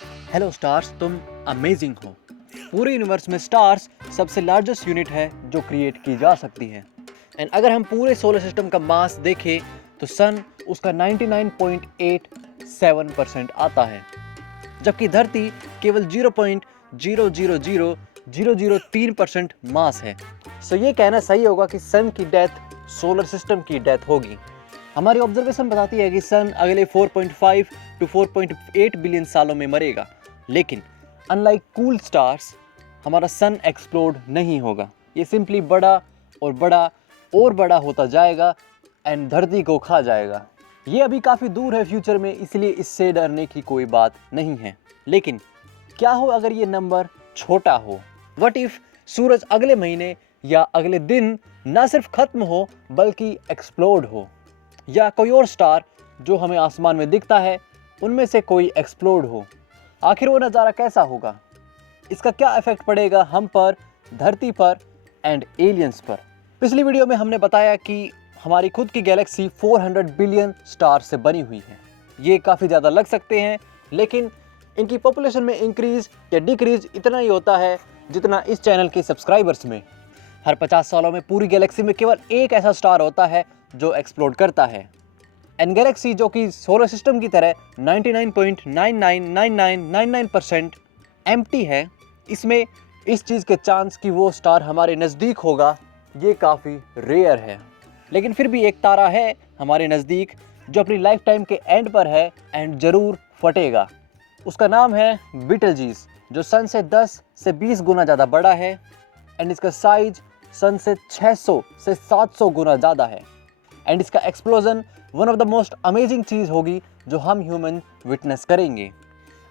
Hello stars, तुम amazing हो। पूरे यूनिवर्स में स्टार्स सबसे लार्जेस्ट यूनिट है जो क्रिएट की जा सकती है। एंड अगर हम पूरे सोलर सिस्टम का मास देखें तो सन उसका 99.87% आता है, जबकि धरती केवल 0.000003% मास है। सो ये कहना सही होगा कि सन की डेथ सोलर सिस्टम की डेथ होगी। हमारी ऑब्जर्वेशन बताती है कि सन अगले 4.5 टू 4.8 बिलियन सालों में मरेगा, लेकिन अनलाइक कूल स्टार्स हमारा सन एक्सप्लोड नहीं होगा। ये सिंपली बड़ा और बड़ा और बड़ा होता जाएगा एंड धरती को खा जाएगा। ये अभी काफ़ी दूर है फ्यूचर में, इसलिए इससे डरने की कोई बात नहीं है। लेकिन क्या हो अगर ये नंबर छोटा हो? व्हाट इफ सूरज अगले महीने या अगले दिन ना सिर्फ खत्म हो बल्कि एक्सप्लोड हो, या कोई और स्टार जो हमें आसमान में दिखता है उनमें से कोई एक्सप्लोड हो? आखिर वो नज़ारा कैसा होगा? इसका क्या इफेक्ट पड़ेगा हम पर, धरती पर एंड एलियंस पर? पिछली वीडियो में हमने बताया कि हमारी खुद की गैलेक्सी 400 बिलियन स्टार से बनी हुई है। ये काफ़ी ज़्यादा लग सकते हैं, लेकिन इनकी पॉपुलेशन में इंक्रीज या डिक्रीज इतना ही होता है जितना इस चैनल के सब्सक्राइबर्स में। हर 50 सालों में पूरी गैलेक्सी में केवल एक ऐसा स्टार होता है जो एक्सप्लोड करता है। एंड गैलेक्सी जो कि सोलर सिस्टम की तरह 99.999999% एम्प्टी है, इसमें इस चीज़ के चांस कि वो स्टार हमारे नज़दीक होगा ये काफ़ी रेयर है। लेकिन फिर भी एक तारा है हमारे नज़दीक जो अपनी लाइफ टाइम के एंड पर है एंड ज़रूर फटेगा। उसका नाम है बीटलजीस, जो सन से 10 से 20 गुना ज़्यादा बड़ा है एंड इसका साइज सन से 600 से 700 गुना ज़्यादा है। एंड इसका explosion one of the most amazing चीज़ होगी जो हम ह्यूमन विटनेस करेंगे।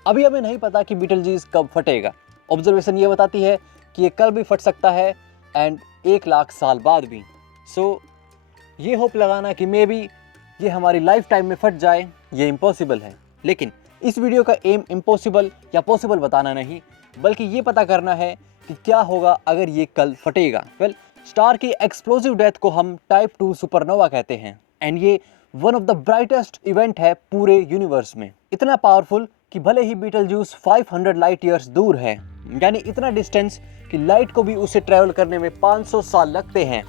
अभी हमें नहीं पता कि बीटलजीस कब फटेगा। ऑब्जर्वेशन ये बताती है कि ये कल भी फट सकता है एंड 1 लाख साल बाद भी। सो ये होप लगाना कि मे बी ये हमारी लाइफ टाइम में फट जाए, ये इम्पॉसिबल है। लेकिन इस वीडियो का एम इम्पॉसिबल या पॉसिबल बताना नहीं, बल्कि ये पता करना है कि क्या होगा अगर ये कल फटेगा। स्टार की एक्सप्लोसिव डेथ को हम टाइप 2 सुपरनोवा कहते हैं एंड ये one of the brightest event है पूरे यूनिवर्स में। इतना पावरफुल कि भले ही बीटलजूस 500 लाइट ईयर्स दूर है, यानी इतना डिस्टेंस कि लाइट को भी उसे ट्रैवल करने में 500 साल लगते हैं,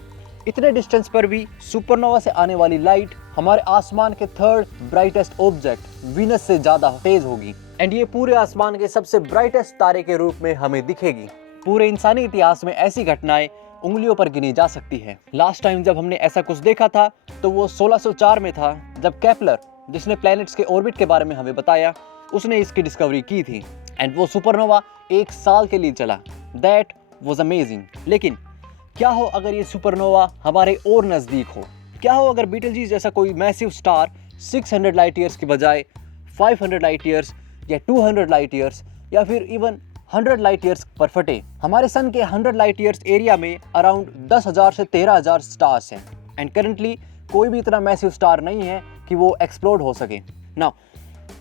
इतने डिस्टेंस पर भी सुपरनोवा से आने वाली लाइट हमारे आसमान के थर्ड ब्राइटेस्ट ऑब्जेक्ट वीनस से ज़्यादा तेज होगी एंड ये पूरे आसमान के सबसे ब्राइटेस्ट तारे के रूप में हमें दिखेगी। पूरे इंसानी इतिहास में ऐसी घटनाएं उंगलियों पर गिनी जा सकती है। लास्ट टाइम जब हमने ऐसा कुछ देखा था तो वो 1604 में था, जब केपलर, जिसने प्लैनेट्स के ऑर्बिट के बारे में हमें बताया, उसने इसकी डिस्कवरी की थी एंड वो सुपरनोवा 1 साल के लिए चला। That was amazing. लेकिन क्या हो अगर ये सुपरनोवा हमारे और नज़दीक हो? क्या हो अगर बीटलजीस जैसा कोई मैसिव स्टार 600 लाइट ईयर्स की बजाय 500 लाइट ईयर्स या 200 लाइट ईयर्स या फिर इवन 100 लाइट ईयर्स पर फटे? हमारे सन के 100 लाइट ईयर्स एरिया में अराउंड 10,000 से 13,000 स्टार्स हैं एंड करंटली कोई भी इतना मैसिव स्टार नहीं है कि वो एक्सप्लोड हो सके। नाउ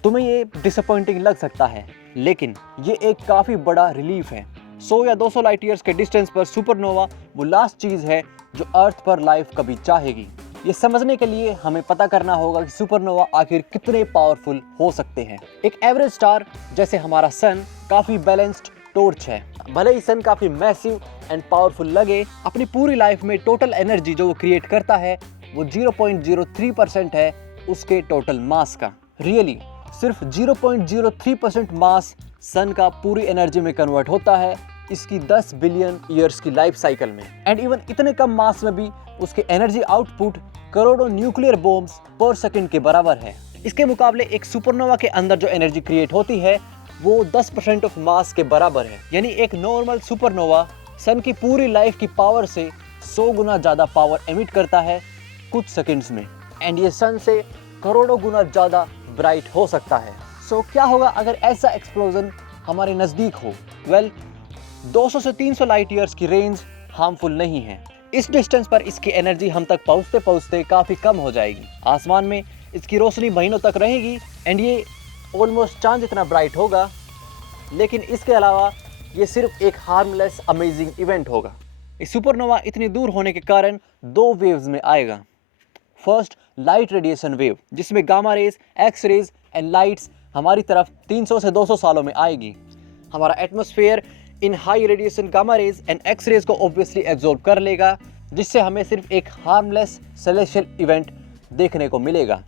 तुम्हें ये डिसअपॉइंटिंग लग सकता है, लेकिन ये एक काफ़ी बड़ा रिलीफ है। 100 या 200 लाइट ईयर्स के डिस्टेंस पर सुपरनोवा वो लास्ट चीज़ है जो अर्थ पर लाइफ कभी चाहेगी। ये समझने के लिए हमें पता करना होगा कि सुपरनोवा आखिर कितने पावरफुल हो सकते हैं। एक एवरेज स्टार जैसे हमारा सन काफ़ी बैलेंस्ड टॉर्च है। भले ही सन काफ़ी मैसिव एंड पावरफुल लगे, अपनी पूरी लाइफ में टोटल एनर्जी जो वो क्रिएट करता है वो 0.03% है उसके टोटल मास का। रियली सिर्फ 0.03% मास सन का पूरी एनर्जी में कन्वर्ट होता है इसकी 10 बिलियन ईयर्स की लाइफ साइकिल में। एंड इवन इतने कम मास में भी उसके एनर्जी आउटपुट करोड़ों न्यूक्लियर बॉम्ब्स पर सेकंड के बराबर है। इसके मुकाबले एक सुपरनोवा के अंदर जो एनर्जी क्रिएट होती है वो 10% ऑफ मास के बराबर है। यानी एक नॉर्मल सुपरनोवा सन की पूरी लाइफ की पावर से 100 गुना ज़्यादा पावर एमिट करता है कुछ सेकंड्स में एंड ये सन से करोड़ों गुना ज़्यादा ब्राइट हो सकता है। सो क्या होगा अगर ऐसा एक्सप्लोजन हमारे नज़दीक हो? 200 से 300 लाइट ईयर्स की रेंज हार्मफुल नहीं है। इस डिस्टेंस पर इसकी एनर्जी हम तक पहुंचते पहुंचते काफ़ी कम हो जाएगी। आसमान में इसकी रोशनी महीनों तक रहेगी एंड ये ऑलमोस्ट चांद जितना ब्राइट होगा, लेकिन इसके अलावा ये सिर्फ एक हार्मलेस अमेजिंग इवेंट होगा। इस सुपरनोवा इतनी दूर होने के कारण 2 वेव्स में आएगा। फर्स्ट लाइट रेडिएशन वेव, जिसमें gamma rays, X rays and lights हमारी तरफ 300 से 200 सालों में आएगी। हमारा एटमॉस्फेयर इन high radiation gamma rays and X rays को ऑब्वियसली एब्जॉर्ब कर लेगा, जिससे हमें सिर्फ एक हार्मलेस सेलेस्टियल इवेंट देखने को मिलेगा।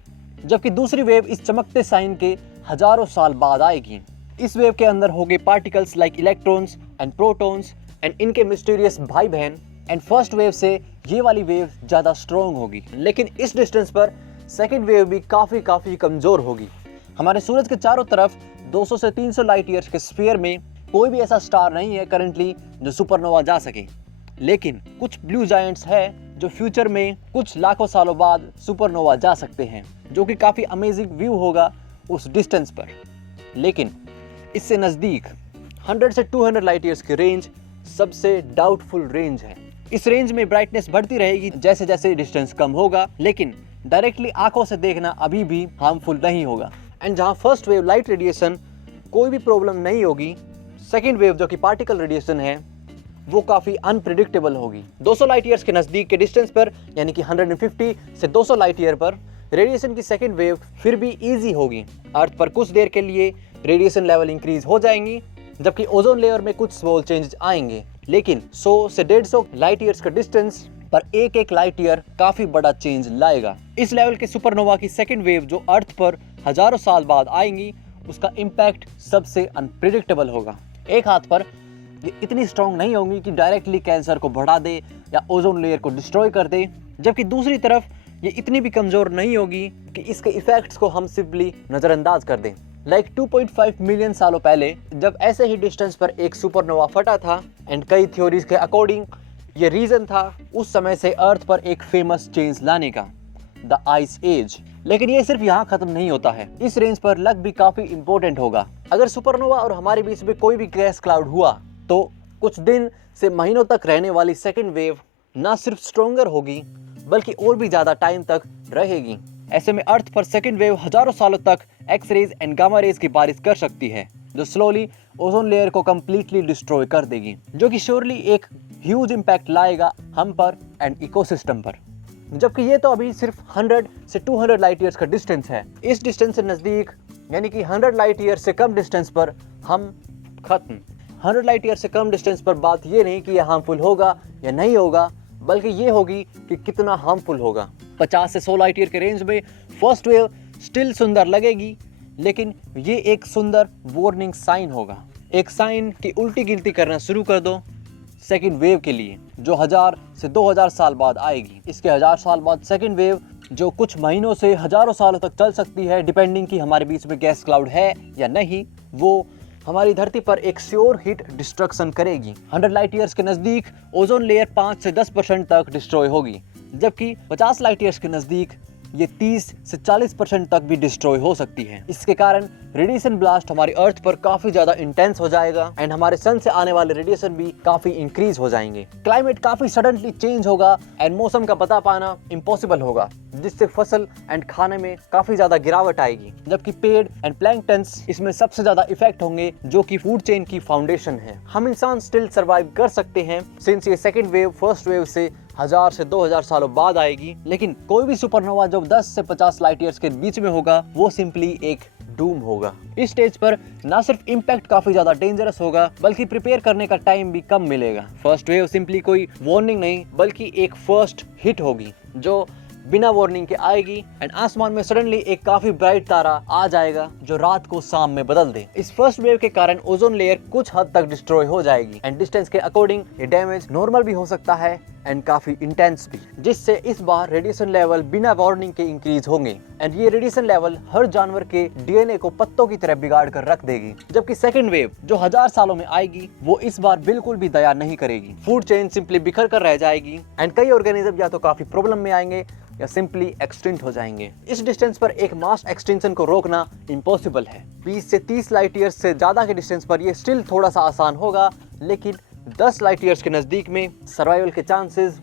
जबकि दूसरी वेव इस चमकते साइन के हजारों साल बाद आएगी। इस वेव के अंदर होंगे particles like electrons and protons and इनके मिस्टीरियस भाई बहन। एंड फर्स्ट वेव से ये वाली वेव ज़्यादा स्ट्रॉन्ग होगी, लेकिन इस डिस्टेंस पर सेकेंड वेव भी काफ़ी कमज़ोर होगी। हमारे सूरज के चारों तरफ 200 से 300 लाइट ईयर्स के स्फीयर में कोई भी ऐसा स्टार नहीं है करंटली जो सुपरनोवा जा सके। लेकिन कुछ ब्लू जायंट्स है जो फ्यूचर में कुछ लाखों सालों बाद सुपरनोवा जा सकते हैं, जो कि काफ़ी अमेजिंग व्यू होगा उस डिस्टेंस पर। लेकिन इससे नज़दीक 100 से 200 लाइट ईयर्स की रेंज सबसे डाउटफुल रेंज है। इस रेंज में ब्राइटनेस बढ़ती रहेगी जैसे जैसे डिस्टेंस कम होगा, लेकिन डायरेक्टली आंखों से देखना अभी भी हार्मफुल नहीं होगा। एंड जहां फर्स्ट वेव लाइट रेडिएशन कोई भी प्रॉब्लम नहीं होगी, सेकेंड वेव जो कि पार्टिकल रेडिएशन है वो काफ़ी अनप्रिडिक्टेबल होगी। 200 लाइट ईयर्स के नज़दीक के डिस्टेंस पर, यानी कि 150 से 200 लाइट ईयर पर रेडिएशन की सेकेंड वेव फिर भी ईजी होगी। अर्थ पर कुछ देर के लिए रेडिएशन लेवल इंक्रीज हो जाएंगी, जबकि ओजोन लेयर में कुछ स्मॉल चेंजेस आएंगे। लेकिन 100 से 150 लाइट ईयर्स का डिस्टेंस पर एक लाइट ईयर काफी बड़ा चेंज लाएगा। इस लेवल के सुपरनोवा की सेकेंड वेव जो अर्थ पर हजारों साल बाद आएंगी, उसका इम्पैक्ट सबसे अनप्रिडिक्टेबल होगा। एक हाथ पर ये इतनी स्ट्रॉन्ग नहीं होंगी कि डायरेक्टली कैंसर को बढ़ा दे या ओजोन लेयर को डिस्ट्रॉय कर दे, जबकि दूसरी तरफ ये इतनी भी कमजोर नहीं होगी कि इसके इफेक्ट्स को हम सिंपली नजरअंदाज कर दें। लाइक 2.5 मिलियन सालों पहले जब ऐसे ही डिस्टेंस पर एक सुपरनोवा फटा था, एंड कई थ्योरीज के अकॉर्डिंग ये रीजन था उस समय से अर्थ पर एक फेमस चेंज लाने का, द आइस एज। लेकिन ये सिर्फ यहाँ खत्म नहीं होता है, इस रेंज पर लक भी काफी इंपॉर्टेंट होगा। अगर सुपरनोवा और हमारे बीच में कोई भी गैस क्लाउड हुआ तो कुछ दिन से महीनों तक रहने वाली सेकेंड वेव ना सिर्फ स्ट्रोंगर होगी बल्कि और भी ज्यादा टाइम तक रहेगी। ऐसे में अर्थ पर सेकेंड वेव हजारों सालों तक X rays and gamma rays की बारिश कर सकती है, जो स्लोली ओजोन लेयर को कंप्लीटली डिस्ट्रॉय कर देगी, जो कि श्योरली एक ह्यूज इम्पैक्ट लाएगा हम पर एंड इकोसिस्टम पर। जबकि ये तो अभी सिर्फ 100 से 200 लाइट ईयर्स का डिस्टेंस है। इस डिस्टेंस से नजदीक यानी कि 100 लाइट ईयर से कम डिस्टेंस पर हम खत्म। 100 लाइट ईयर से कम डिस्टेंस पर बात ये नहीं कि यह हार्मफुल होगा या नहीं होगा, बल्कि ये होगी कि कितना हार्मफुल होगा। 50 से 100 लाइट ईयर के रेंज में फर्स्ट वेव स्टिल सुंदर लगेगी, लेकिन ये एक सुंदर वार्निंग साइन होगा। एक साइन की उल्टी गिनती करना शुरू कर दो सेकेंड वेव के लिए, जो 1000 से 2000 साल बाद आएगी। इसके 1000 साल बाद सेकेंड वेव जो कुछ महीनों से हजारों सालों तक चल सकती है, डिपेंडिंग कि हमारे बीच में गैस क्लाउड है या नहीं, वो हमारी धरती पर एक श्योर हीट डिस्ट्रक्शन करेगी। 100 लाइट ईयर्स के नजदीक ओजोन लेयर 5 से 10% तक डिस्ट्रॉय होगी, जबकि 50 लाइट ईयर्स के नजदीक ये 30 से 40% तक भी डिस्ट्रॉय हो सकती है। इसके कारण रेडिएशन ब्लास्ट हमारी अर्थ पर काफी ज्यादा इंटेंस हो जाएगा, एंड हमारे सन से आने वाले रेडिएशन भी काफी इंक्रीज हो जाएंगे। क्लाइमेट काफी सडनली चेंज होगा एंड मौसम का पता पाना इम्पॉसिबल होगा, जिससे फसल एंड खाने में काफी ज्यादा गिरावट आएगी। जबकि पेड़ एंड प्लैंकटन्स इसमें सबसे ज्यादा इफेक्ट होंगे, जो कि फूड चेन की फाउंडेशन है। हम इंसान स्टिल सर्वाइव कर सकते हैं सिंस ये सेकेंड वेव फर्स्ट वेव से 1000 से 2000 सालों बाद आएगी। लेकिन कोई भी सुपरनोवा जो 10 से 50 लाइट ईयर्स के बीच में होगा, वो सिंपली एक डूम होगा। इस स्टेज पर ना सिर्फ इम्पैक्ट काफी ज्यादा डेंजरस होगा, बल्कि प्रिपेयर करने का टाइम भी कम मिलेगा। फर्स्ट वेव सिंपली कोई वार्निंग नहीं, बल्कि एक फर्स्ट हिट होगी जो बिना वार्निंग के आएगी, एंड आसमान में सडनली एक काफी ब्राइट तारा आ जाएगा जो रात को शाम में बदल दे। इस फर्स्ट वेव के कारण ओजोन लेयर कुछ हद तक डिस्ट्रॉय हो जाएगी, एंड डिस्टेंस के अकॉर्डिंग ये डैमेज नॉर्मल भी हो सकता है एंड काफी इंटेंस भी, जिससे इस बार रेडिएशन लेवल बिना वार्निंग के इंक्रीज होंगे, एंड ये रेडिएशन लेवल हर जानवर के डीएनए को पत्तों की तरह बिगाड़ कर रख देगी। जबकि सेकेंड वेव जो 1000 सालों में आएगी, वो इस बार बिल्कुल भी दया नहीं करेगी। फूड चेन सिंपली बिखर कर रह जाएगी, एंड कई ऑर्गेनिज्म या तो काफी प्रॉब्लम में आएंगे या सिंपली एक्सटिंक्ट हो जाएंगे। इस डिस्टेंस पर एक मास एक्सटिंक्शन को रोकना इम्पॉसिबल है। 20 से 30 लाइट ईयर्स से ज्यादा के डिस्टेंस पर यह स्टिल थोड़ा सा आसान होगा, लेकिन 10 लाइट ईयर्स के नजदीक में सर्वाइवल के चांसेस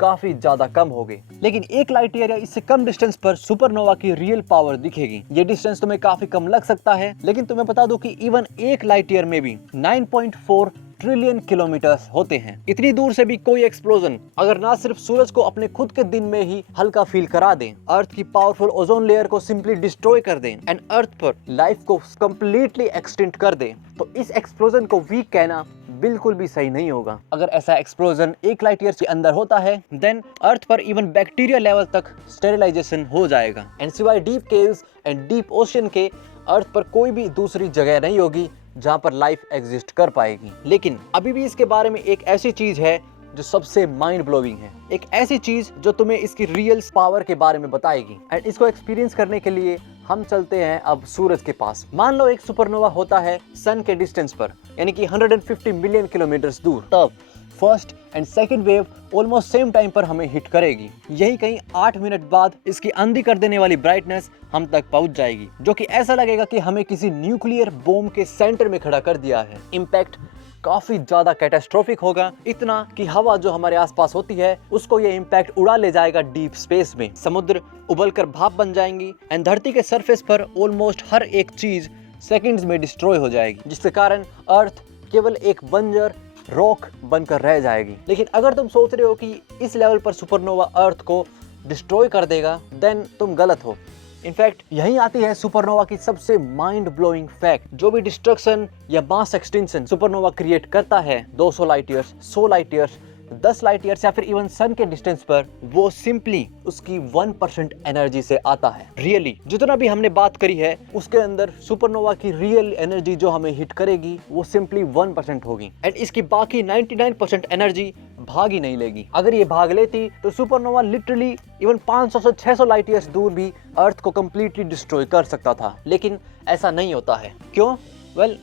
काफी ज्यादा कम हो गए। लेकिन 1 लाइट ईयर या इससे कम डिस्टेंस पर सुपरनोवा की रियल पावर दिखेगी। ये डिस्टेंस तुम्हें काफी कम लग सकता है, लेकिन तुम्हें बता दूं कि इवन 1 लाइट ईयर में भी 9.4 ट्रिलियन किलोमीटर्स होते हैं। इतनी दूर से भी कोई एक्सप्लोजन अगर ना सिर्फ सूरज को अपने खुद के दिन में ही हल्का फील करा दे, अर्थ की पावरफुल ओजोन लेयर को सिंपली डिस्ट्रॉय कर दे एंड अर्थ पर लाइफ को कंप्लीटली एक्सटिंक्ट कर दे, तो इस एक्सप्लोजन को वीक कहना बिल्कुल भी सही नहीं होगा। अगर ऐसा एक्सप्लोजन 1 लाइट ईयर के अंदर होता है, देन अर्थ पर इवन बैक्टीरिया लेवल तक स्टेरिलाइजेशन हो जाएगा एंड सिवाय deep caves and deep ocean के अर्थ पर कोई भी दूसरी जगह नहीं होगी जहां पर लाइफ एग्जिस्ट कर पाएगी। लेकिन अभी भी इसके बारे में एक ऐसी चीज है जो सबसे माइंड ब्लोइंग है, एक ऐसी चीज जो तुम्हें इसकी रियल पावर के बारे में बताएगी एंड इसको एक्सपीरियंस करने के लिए हम चलते हैं अब सूरज के पास। मान लो एक सुपरनोवा होता है सन के डिस्टेंस पर, यानी कि 150 मिलियन किलोमीटर दूर, तब first and second wave almost same time पर हमें हिट करेगी। यही कहीं 8 मिनट बाद इसकी अंधी कर देने वाली ब्राइटनेस हम तक पहुंच जाएगी, जो कि ऐसा लगेगा कि हमें किसी न्यूक्लियर बॉम्ब के सेंटर में खड़ा कर दिया है। इम्पैक्ट काफी ज्यादा कैटास्ट्रोफिक होगा, इतना कि हवा जो हमारे आसपास होती है उसको ये इम्पैक्ट उड़ा ले जाएगा डीप स्पेस में। समुद्र उबलकर भाप बन जाएंगी एंड धरती के सरफेस पर ऑलमोस्ट हर एक चीज सेकंड्स में डिस्ट्रॉय हो जाएगी, जिसके कारण अर्थ केवल एक बंजर रॉक बनकर रह जाएगी। लेकिन अगर तुम सोच रहे हो कि इस लेवल पर सुपरनोवा अर्थ को डिस्ट्रॉय कर देगा, देन तुम गलत हो। इनफैक्ट यहीं आती है सुपरनोवा की सबसे माइंड ब्लोइंग फैक्ट। जो भी डिस्ट्रक्शन या मास एक्सटिंक्शन सुपरनोवा क्रिएट करता है 200 light years, 100 light years, 10 light years या फिर इवन सन के डिस्टेंस पर, वो सिंपली उसकी 1% एनर्जी से आता है। रियली जितना भी हमने बात करी है उसके अंदर सुपरनोवा की रियल एनर्जी जो हमें हिट करेगी वो सिंपली 1% होगी एंड इसकी बाकी 99% एनर्जी भाग ही नहीं लेगी। अगर ये भाग लेती तो सुपरनोवा लिटरली इवन 500 से 600 लाइट ईयर्स दूर भी अर्थ को कंप्लीटली डिस्ट्रॉय कर सकता था। लेकिन ऐसा नहीं होता है। क्यों? वेल,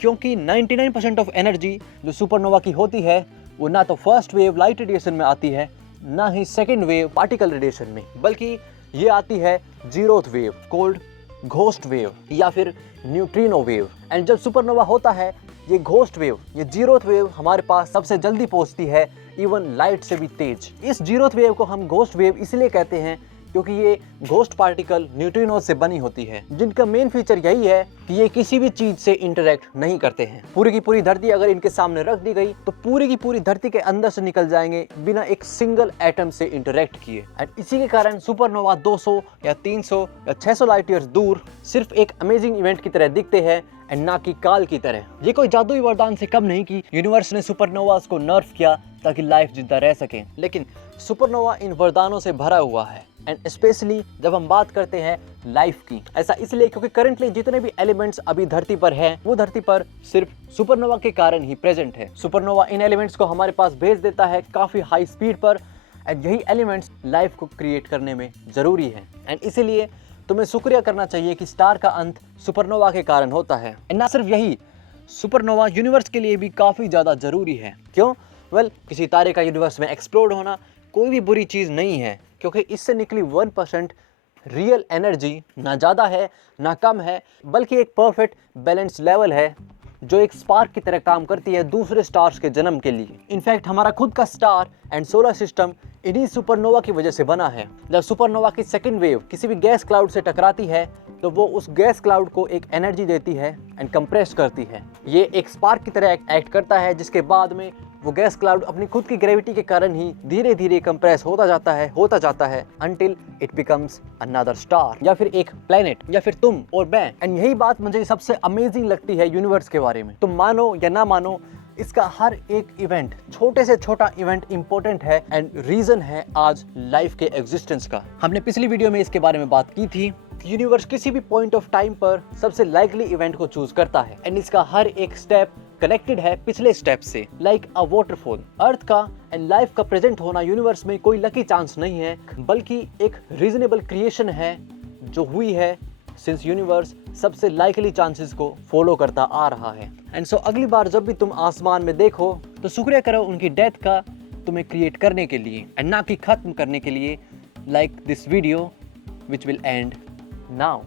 क्योंकि 99% ऑफ एनर्जी जो सुपरनोवा की होती है वो ना तो फर्स्ट वेव लाइट रेडिएशन में आती है, ना ही सेकेंड वेव पार्टिकल रेडिएशन में, बल्कि ये आती है zeroth wave, cold ghost wave या फिर न्यूट्रिनो वेव। एंड जब सुपरनोवा होता है ये घोस्ट वेव, ये जीरोथ वेव हमारे पास सबसे जल्दी पहुंचती है, इवन लाइट से भी तेज। इस जीरोथ वेव को हम घोस्ट वेव इसलिए कहते हैं क्योंकि ये घोस्ट पार्टिकल न्यूट्रिनो से बनी होती है, जिनका मेन फीचर यही है कि ये किसी भी चीज से इंटरेक्ट नहीं करते हैं। पूरी की पूरी धरती अगर इनके सामने रख दी गई तो पूरी की पूरी धरती के अंदर से निकल जाएंगे बिना एक सिंगल एटम से इंटरेक्ट किए। एंड इसी के कारण सुपरनोवा 200 या 300 या 600 लाइट ईयर्स दूर सिर्फ एक अमेजिंग इवेंट की तरह दिखते हैं एंड ना कि काल की तरह। ये कोई जादुई वरदान से कम नहीं कि यूनिवर्स ने सुपरनोवास को नर्फ किया ताकि लाइफ जिंदा रह सके, लेकिन सुपरनोवा इन वरदानों से भरा हुआ है एंड स्पेशली जब हम बात करते हैं लाइफ की। ऐसा इसलिए क्योंकि करंटली जितने भी एलिमेंट्स अभी धरती पर हैं वो धरती पर सिर्फ सुपरनोवा के कारण ही प्रेजेंट है। सुपरनोवा इन एलिमेंट्स को हमारे पास भेज देता है काफी हाई स्पीड पर एंड यही एलिमेंट्स लाइफ को क्रिएट करने में जरूरी है। एंड इसीलिए तुम्हें शुक्रिया करना चाहिए कि स्टार का अंत सुपरनोवा के कारण होता है। एंड ना सिर्फ यही, सुपरनोवा यूनिवर्स के लिए भी काफी ज्यादा जरूरी है। क्यों? वेल, किसी तारे का यूनिवर्स में एक्सप्लोड होना कोई भी बुरी चीज नहीं है, क्योंकि इससे निकली 1% रियल एनर्जी ना ज़्यादा है ना कम है, बल्कि एक परफेक्ट बैलेंस लेवल है जो एक स्पार्क की तरह काम करती है दूसरे स्टार्स के जन्म के लिए। इनफैक्ट हमारा खुद का स्टार एंड सोलर सिस्टम इन्हीं सुपरनोवा की वजह से बना है। जब सुपरनोवा की सेकेंड वेव किसी भी गैस क्लाउड से टकराती है तो वो उस गैस क्लाउड को एक एनर्जी देती है एंड कंप्रेस करती है। ये एक स्पार्क की तरह एक्ट करता है, जिसके बाद में वो गैस क्लाउड अपनी खुद की ग्रेविटी के कारण ही धीरे धीरे कंप्रेस होता जाता है until it becomes another star, या फिर एक प्लेनेट, या फिर तुम और मैं। एंड यही बात मुझे सबसे अमेजिंग लगती है यूनिवर्स के बारे में। तुम मानो या ना मानो, इसका हर एक इवेंट, छोटे से छोटा इवेंट इंपॉर्टेंट है एंड रीजन है आज लाइफ के एग्जिस्टेंस का। हमने पिछली वीडियो में इसके बारे में बात की थी। यूनिवर्स किसी भी पॉइंट ऑफ टाइम पर सबसे लाइकली इवेंट को चूज करता है एंड इसका हर एक स्टेप कनेक्टेड है पिछले स्टेप से, लाइक अ वाटरफॉल। अर्थ का एंड लाइफ का प्रेजेंट होना यूनिवर्स में कोई लकी चांस नहीं है, बल्कि एक रीजनेबल क्रिएशन है जो हुई है सिंस यूनिवर्स सबसे लाइकली चांसेस को फॉलो करता आ रहा है। एंड सो अगली बार जब भी तुम आसमान में देखो तो शुक्रिया करो उनकी डेथ का तुम्हें क्रिएट करने के लिए एंड ना कि खत्म करने के लिए, like this video which will and now.